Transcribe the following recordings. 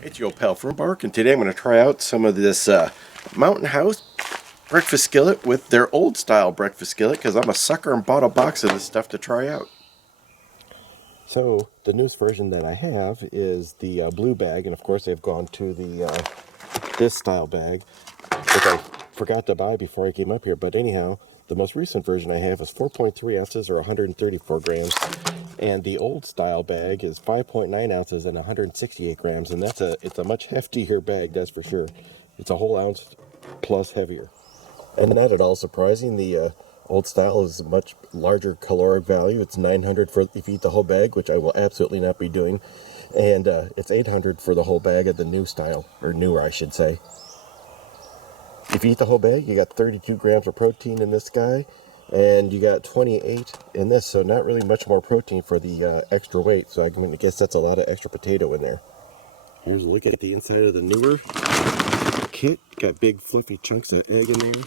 It's your pal from Bark, and today I'm going to try out some of this Mountain House breakfast skillet with their old style breakfast skillet, because I'm a sucker and bought a box of this stuff to try out. So the newest version that I have is the blue bag, and of course they've gone to the this style bag, which I forgot to buy before I came up here. But anyhow, the most recent version I have is 4.3 ounces or 134 grams, and the old style bag is 5.9 ounces and 168 grams, and it's a much heftier bag, that's for sure. It's a whole ounce plus heavier. And not at all surprising, the old style is a much larger caloric value. It's 900 for if you eat the whole bag, which I will absolutely not be doing, and it's 800 for the whole bag of the new style, or newer I should say. If you eat the whole bag, you got 32 grams of protein in this guy, and you got 28 in this, so not really much more protein for the extra weight. So I guess that's a lot of extra potato in there. Here's a look at the inside of the newer kit. You got big fluffy chunks of egg in there.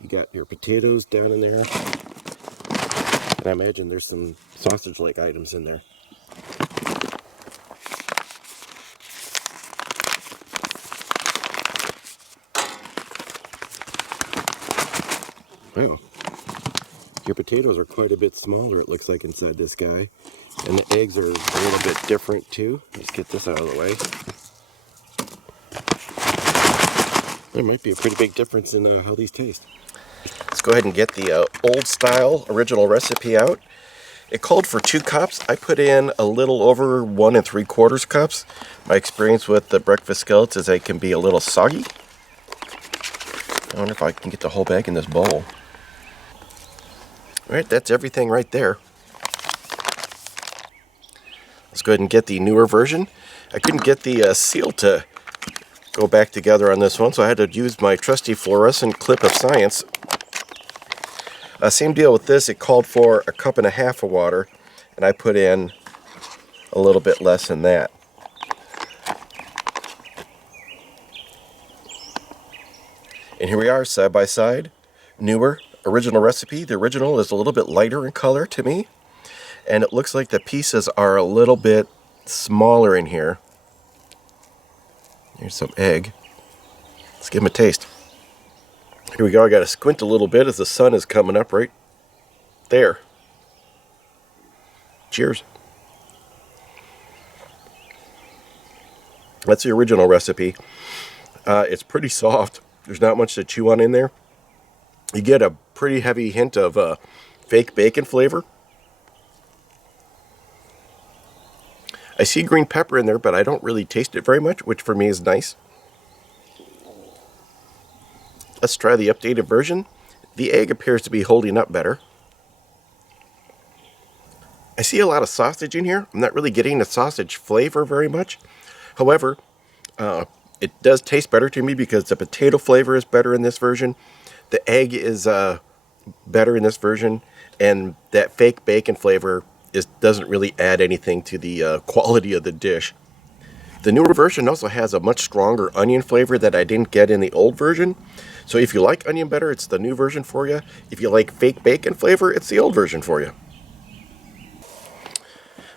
You got your potatoes down in there. I imagine there's some sausage-like items in there. Oh, your potatoes are quite a bit smaller, it looks like, inside this guy. And the eggs are a little bit different too. Let's get this out of the way. There might be a pretty big difference in how these taste. Let's go ahead and get the old style original recipe out. It called for 2 cups. I put in a little over 1 3/4 cups. My experience with the breakfast skillets is they can be a little soggy. I wonder if I can get the whole bag in this bowl. Alright, that's everything right there. Let's go ahead and get the newer version. I couldn't get the seal to go back together on this one, so I had to use my trusty fluorescent clip of science. Same deal with this. It called for 1.5 cups of water, and I put in a little bit less than that. And here we are, side by side. Newer, original recipe. The original is a little bit lighter in color to me, and it looks like the pieces are a little bit smaller in here. Here's some egg. Let's give them a taste. Here we go. I got to squint a little bit as the sun is coming up right there. Cheers. That's the original recipe. It's pretty soft. There's not much to chew on in there. You get a pretty heavy hint of fake bacon flavor. I see green pepper in there, but I don't really taste it very much, which for me is nice. Let's try the updated version. The egg appears to be holding up better. I see a lot of sausage in here. I'm not really getting the sausage flavor very much. However, it does taste better to me because the potato flavor is better in this version. The egg is better in this version, and that fake bacon flavor doesn't really add anything to the quality of the dish. The newer version also has a much stronger onion flavor that I didn't get in the old version. So if you like onion better, it's the new version for you. If you like fake bacon flavor, it's the old version for you.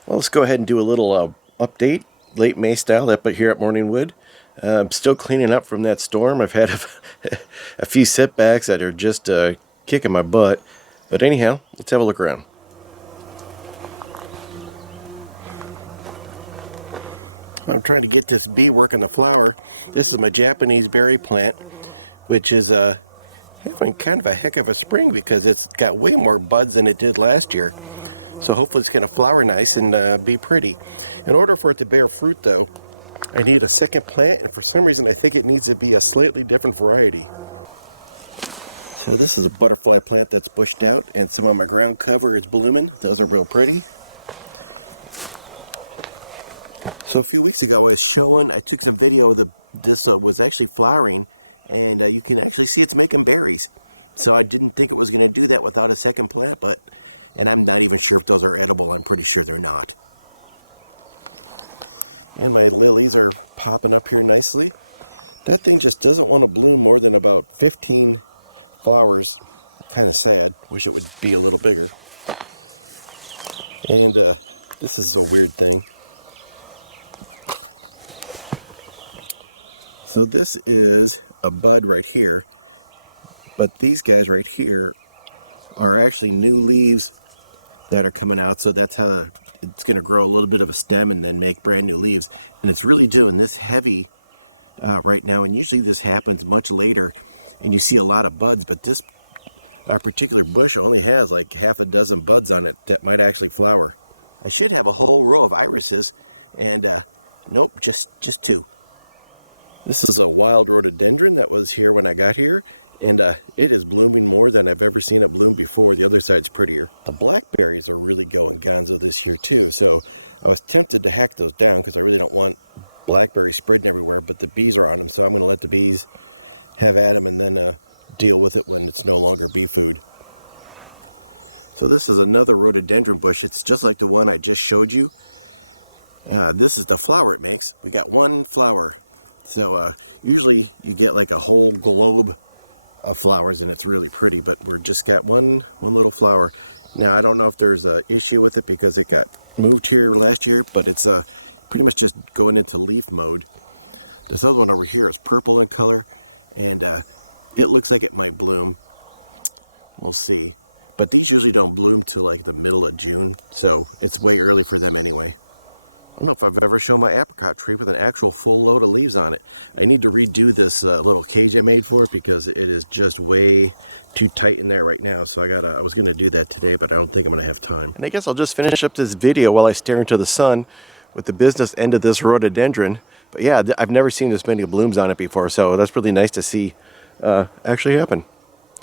Well, let's go ahead and do a little update, late May style, up here at Morningwood. I'm still cleaning up from that storm. I've had a few setbacks that are just kicking my butt. But anyhow, let's have a look around. I'm trying to get this bee working the flower. This is my Japanese berry plant, which is having kind of a heck of a spring because it's got way more buds than it did last year. So hopefully it's going to flower nice and be pretty. In order for it to bear fruit, though, I need a second plant, and for some reason I think it needs to be a slightly different variety. So this is a butterfly plant that's bushed out, and some of my ground cover is blooming. Those are real pretty. So a few weeks ago I took some video of this was actually flowering, and you can actually see it's making berries. So I didn't think it was going to do that without a second plant, and I'm not even sure if those are edible. I'm pretty sure they're not. And my lilies are popping up here nicely. That thing just doesn't want to bloom more than about 15 flowers. Kind of sad. Wish it would be a little bigger. And this is a weird thing. So this is a bud right here, but these guys right here are actually new leaves that are coming out, so that's how it's going to grow a little bit of a stem and then make brand new leaves. And it's really doing this heavy right now, and usually this happens much later and you see a lot of buds, but this particular bush only has like half a dozen buds on it that might actually flower. I should have a whole row of irises, and nope, just two. This is a wild rhododendron that was here when I got here, and it is blooming more than I've ever seen it bloom before. The other side's prettier. The blackberries are really going gonzo this year too, so I was tempted to hack those down because I really don't want blackberries spreading everywhere, but the bees are on them, so I'm going to let the bees have at them and then deal with it when it's no longer bee food. So this is another rhododendron bush. It's just like the one I just showed you. This is the flower it makes. We got one flower. So usually you get like a whole globe of flowers and it's really pretty, but we're just got one little flower. Now I don't know if there's an issue with it because it got moved here last year, but it's pretty much just going into leaf mode. This other one over here is purple in color, and it looks like it might bloom. We'll see. But these usually don't bloom till like the middle of June, so it's way early for them anyway. I don't know if I've ever shown my apricot tree with an actual full load of leaves on it. I need to redo this little cage I made for it because it is just way too tight in there right now. So I was gonna do that today, but I don't think I'm gonna have time. And I guess I'll just finish up this video while I stare into the sun with the business end of this rhododendron. But yeah, I've never seen this many blooms on it before, so that's really nice to see actually happen.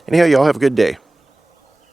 Anyhow, y'all have a good day.